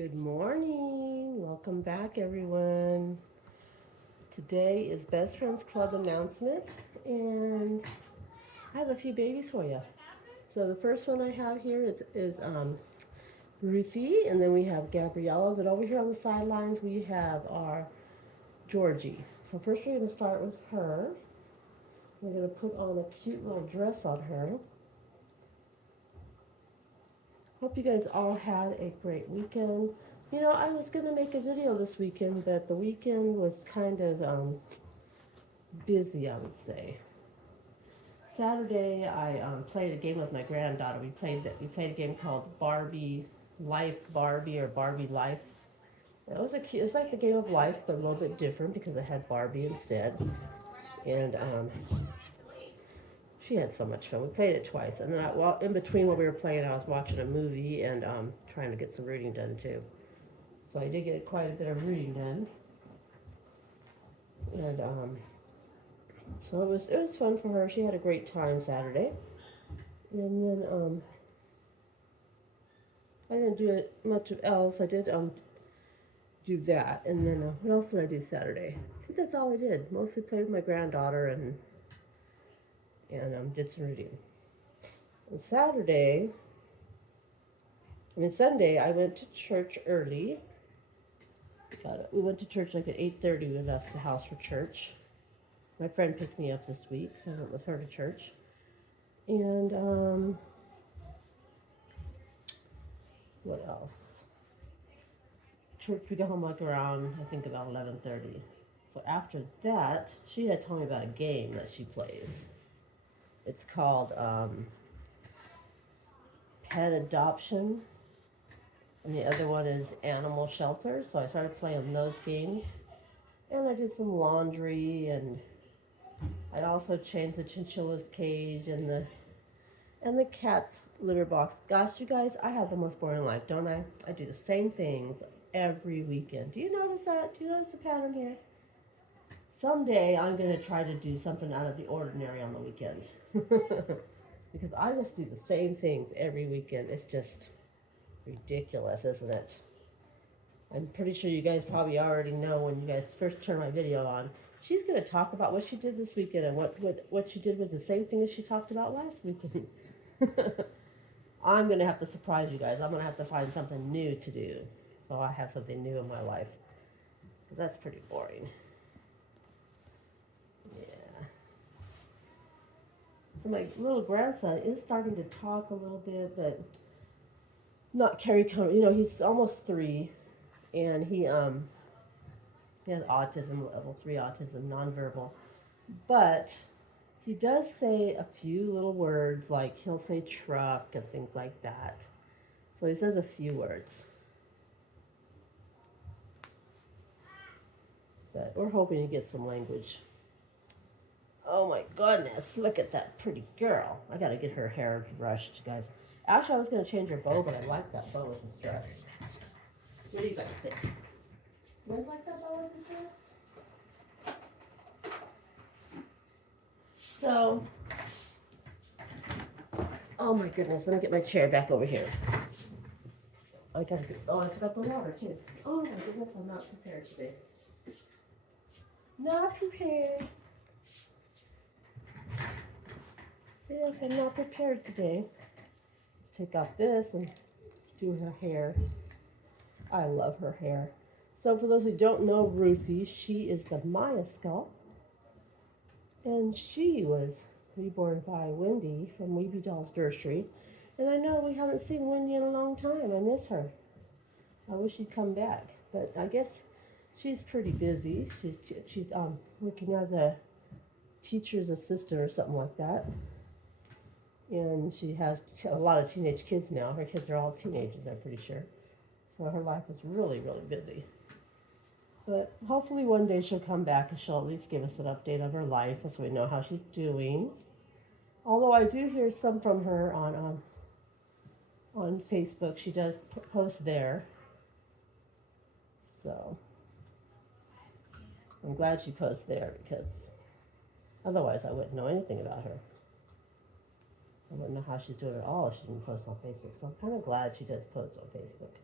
Good morning. Welcome back, everyone. Today is Best Friends Club announcement, and I have a few babies for you. So the first one I have here is Ruthie, and then we have Gabriella. Then over here on the sidelines we have our Georgie. So first we're going to start with her. We're going to put on a cute little dress on her. Hope you guys all had a great weekend. You know, I was going to make a video this weekend, but the weekend was kind of busy, I would say. Saturday, I played a game with my granddaughter. We played a game called Barbie Life Barbie or Barbie Life. It was like the game of life, but a little bit different because it had Barbie instead. And she had so much fun. We played it twice, and then well, in between what we were playing, I was watching a movie and trying to get some reading done too. So I did get quite a bit of reading done, and so it was fun for her. She had a great time Saturday, and then I didn't do it much else. I did do that, and then what else did I do Saturday? I think that's all I did. Mostly played with my granddaughter and did some reading. On Sunday, I went to church early. We went to church like at 8:30. We left the house for church. My friend picked me up this week, so I went with her to church. And what else? Church, we got home like around, I think, about 11:30. So after that, she had told me about a game that she plays. It's called Pet Adoption, and the other one is Animal Shelter. So I started playing those games, and I did some laundry, and I'd also changed the chinchilla's cage and the cat's litter box. Gosh, you guys, I have the most boring life, don't I? I do the same things every weekend. Do you notice that? Do you notice the pattern here? Someday I'm going to try to do something out of the ordinary on the weekend. Because I just do the same things every weekend. It's just ridiculous, isn't it? I'm pretty sure you guys probably already know when you guys first turn my video on. She's going to talk about what she did this weekend, and what she did was the same thing as she talked about last weekend. I'm going to have to surprise you guys. I'm going to have to find something new to do. So I have something new in my life. Because that's pretty boring. Yeah. So my little grandson is starting to talk a little bit, but not carry come. You know, he's almost 3, and he has autism, level 3 autism, nonverbal. But he does say a few little words, like he'll say truck and things like that. So he says a few words. But we're hoping to get some language. Oh my goodness, look at that pretty girl. I gotta get her hair brushed, guys. Actually, I was gonna change her bow, but I like that bow with this dress. What do you guys think? You guys like that bow with this dress? So, oh my goodness, let me get my chair back over here. I took out the water too. Oh my goodness, I'm not prepared today. Not prepared. Yes, I'm not prepared today. Let's take off this and do her hair. I love her hair. So for those who don't know Ruthie, she is the Maya skull. And she was reborn by Wendy from Weeby Dolls Nursery. And I know we haven't seen Wendy in a long time. I miss her. I wish she'd come back. But I guess she's pretty busy. She's working as a teacher's assistant or something like that. And she has a lot of teenage kids now. Her kids are all teenagers, I'm pretty sure. So her life is really, really busy. But hopefully one day she'll come back and she'll at least give us an update of her life so we know how she's doing. Although I do hear some from her on Facebook. She does post there. So I'm glad she posts there because otherwise I wouldn't know anything about her. I wouldn't know how she's doing at all if she didn't post on Facebook. So I'm kind of glad she does post on Facebook.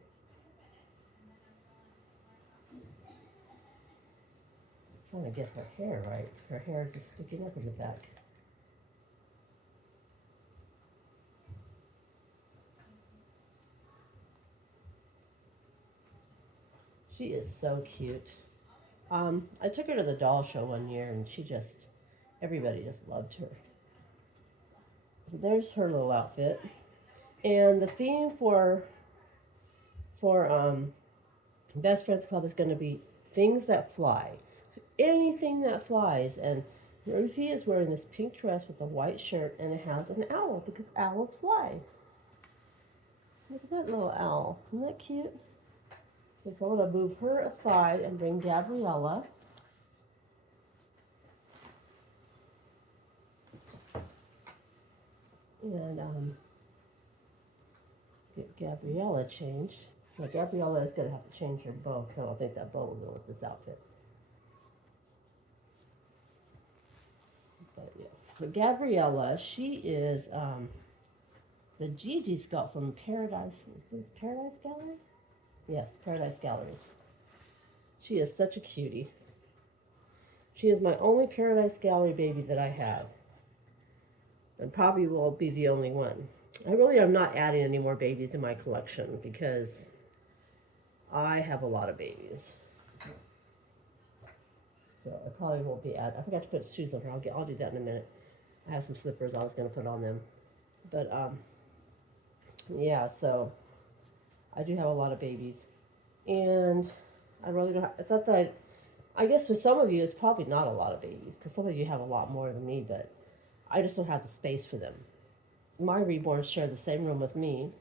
trying to get her hair right. Her hair is just sticking up in the back. She is so cute. I took her to the doll show one year, and everybody just loved her. So there's her little outfit. And the theme for Best Friends Club is going to be things that fly. So anything that flies. And Ruthie is wearing this pink dress with a white shirt, and it has an owl because owls fly. Look at that little owl. Isn't that cute? Okay, so I'm going to move her aside and bring Gabriella. And get Gabriella changed. Now Gabriella is going to have to change her bow, because I don't think that bow will go with this outfit. But yes, so Gabriella, she is the Gigi sculpt from Paradise. Is this Paradise Gallery? Yes, Paradise Galleries. She is such a cutie. She is my only Paradise Gallery baby that I have. And probably will be the only one. I really am not adding any more babies in my collection because I have a lot of babies. So I probably won't be adding. I forgot to put shoes on her. I'll do that in a minute. I have some slippers I was going to put on them. But yeah, so I do have a lot of babies. And I really don't have, it's not that I guess for some of you it's probably not a lot of babies because some of you have a lot more than me, but I just don't have the space for them. My reborns share the same room with me,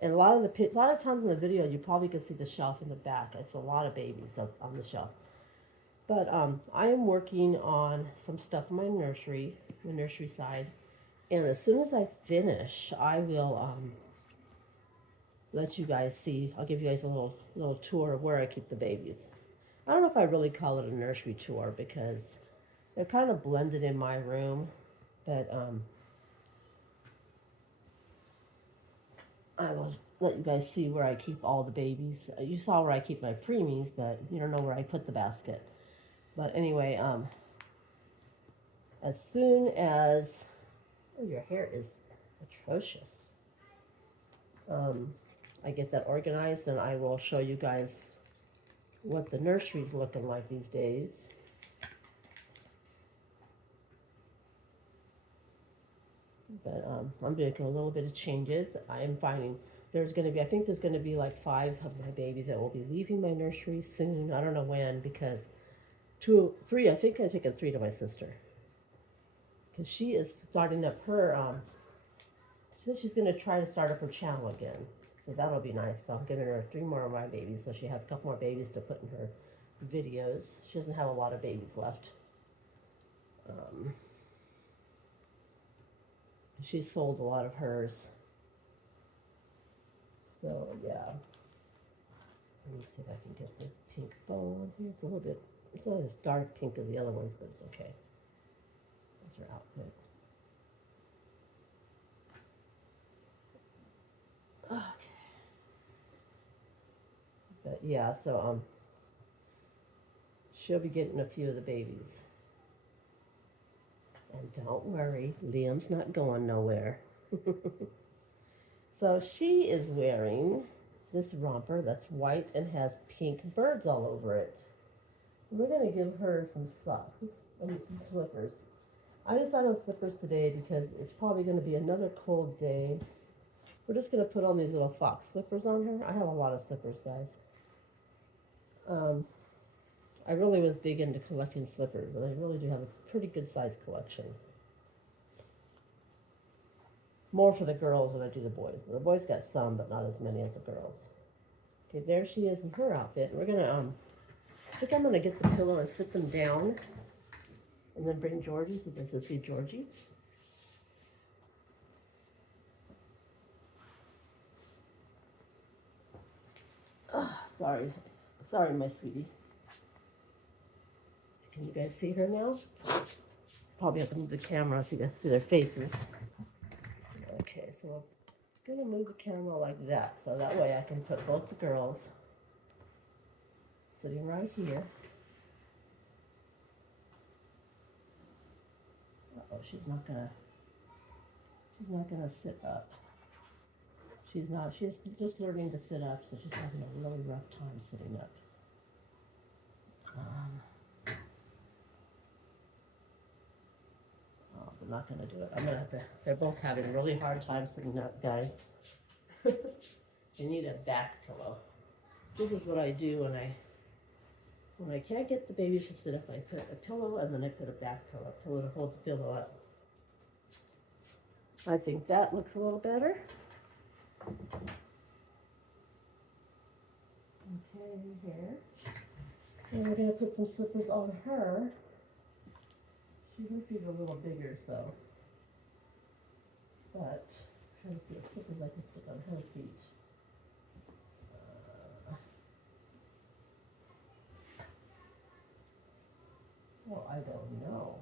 and a lot of times in the video you probably can see the shelf in the back. It's a lot of babies on the shelf. But I am working on some stuff in my nursery side, and as soon as I finish, I will let you guys see. I'll give you guys a little tour of where I keep the babies. I don't know if I really call it a nursery tour because they're kind of blended in my room. But I will let you guys see where I keep all the babies. You saw where I keep my preemies, but you don't know where I put the basket. But anyway, as soon as your hair is atrocious, I get that organized, and I will show you guys what the nursery's looking like these days. But I'm making a little bit of changes. I am finding I think there's going to be like 5 of my babies that will be leaving my nursery soon. I don't know when, because 3, I think I've taken 3 to my sister. Because she is starting up her, she said she's going to try to start up her channel again. So that'll be nice. So I'm giving her 3 more of my babies, so she has a couple more babies to put in her videos. She doesn't have a lot of babies left. She sold a lot of hers. So yeah. Let me see if I can get this pink bow on here. It's a little bit, it's not as dark pink as the other ones, but it's okay. That's her outfit. Okay. But yeah, so she'll be getting a few of the babies. And don't worry, Liam's not going nowhere. So she is wearing this romper that's white and has pink birds all over it. We're going to give her some socks, some slippers. I decided on slippers today because it's probably going to be another cold day. We're just going to put on these little fox slippers on her. I have a lot of slippers, guys. I really was big into collecting slippers, and I really do have a pretty good sized collection. More for the girls than I do the boys. The boys got some, but not as many as the girls. Okay, there she is in her outfit. We're gonna, I think I'm gonna get the pillow and sit them down, and then bring Georgie so this is see Georgie. Oh, sorry, my sweetie. Can you guys see her now? Probably have to move the camera so you guys see their faces. Okay, so I'm gonna move the camera like that, so that way I can put both the girls sitting right here. Uh-oh, she's not gonna sit up. She's just learning to sit up, so she's having a really rough time sitting up. Oh, they're not gonna do it. I'm gonna have to, they're both having a really hard time sitting up, guys. You need a back pillow. This is what I do when I can't get the babies to sit up. I put a pillow and then I put a back pillow to hold the pillow up. I think that looks a little better. Okay, here. And we're gonna put some slippers on her. She would be a little bigger, so. But I'm trying to see what slippers I can stick on her feet. Well, I don't know.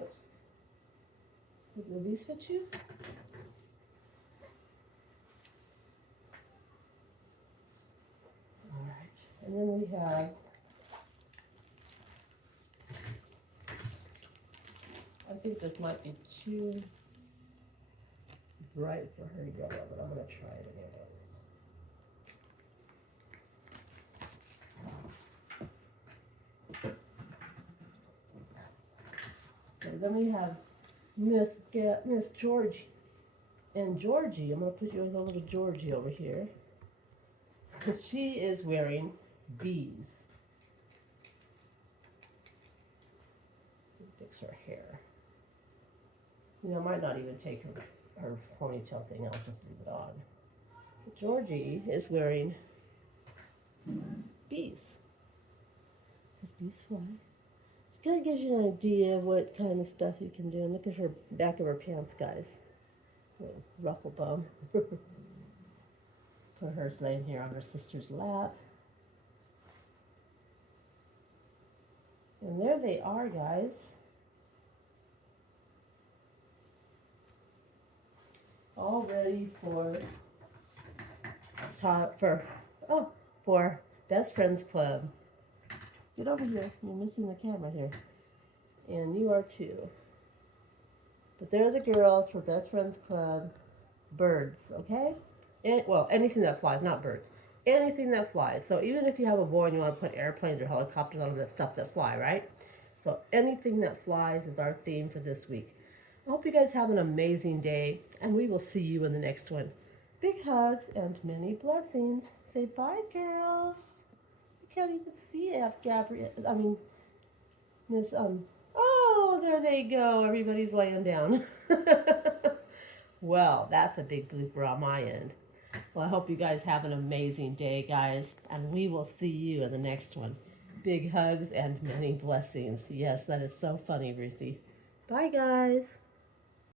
Oops. Will these fit you? All right. And then we have, I think this might be too bright for her yellow, but I'm going to try it anyways. So then we have Miss Georgie. And Georgie, I'm going to put you with a little Georgie over here. She is wearing bees. Fix her hair. You know, I might not even take her ponytail thing, I'll just leave it on. But Georgie is wearing bees. Does bees fly? This kind of gives you an idea of what kind of stuff you can do. And look at her back of her pants, guys. Little ruffle bum. Put hers laying here on her sister's lap. And there they are, guys. All ready for Best Friends Club. Get over here. You're missing the camera here. And you are too. But they're the girls for Best Friends Club. Birds, okay? Well, anything that flies, not birds. Anything that flies. So even if you have a boy and you want to put airplanes or helicopters on that stuff that fly, right? So anything that flies is our theme for this week. I hope you guys have an amazing day, and we will see you in the next one. Big hugs and many blessings. Say bye, girls. You can't even see Miss, oh, there they go. Everybody's laying down. Well, that's a big blooper on my end. Well, I hope you guys have an amazing day, guys, and we will see you in the next one. Big hugs and many blessings. Yes, that is so funny, Ruthie. Bye, guys.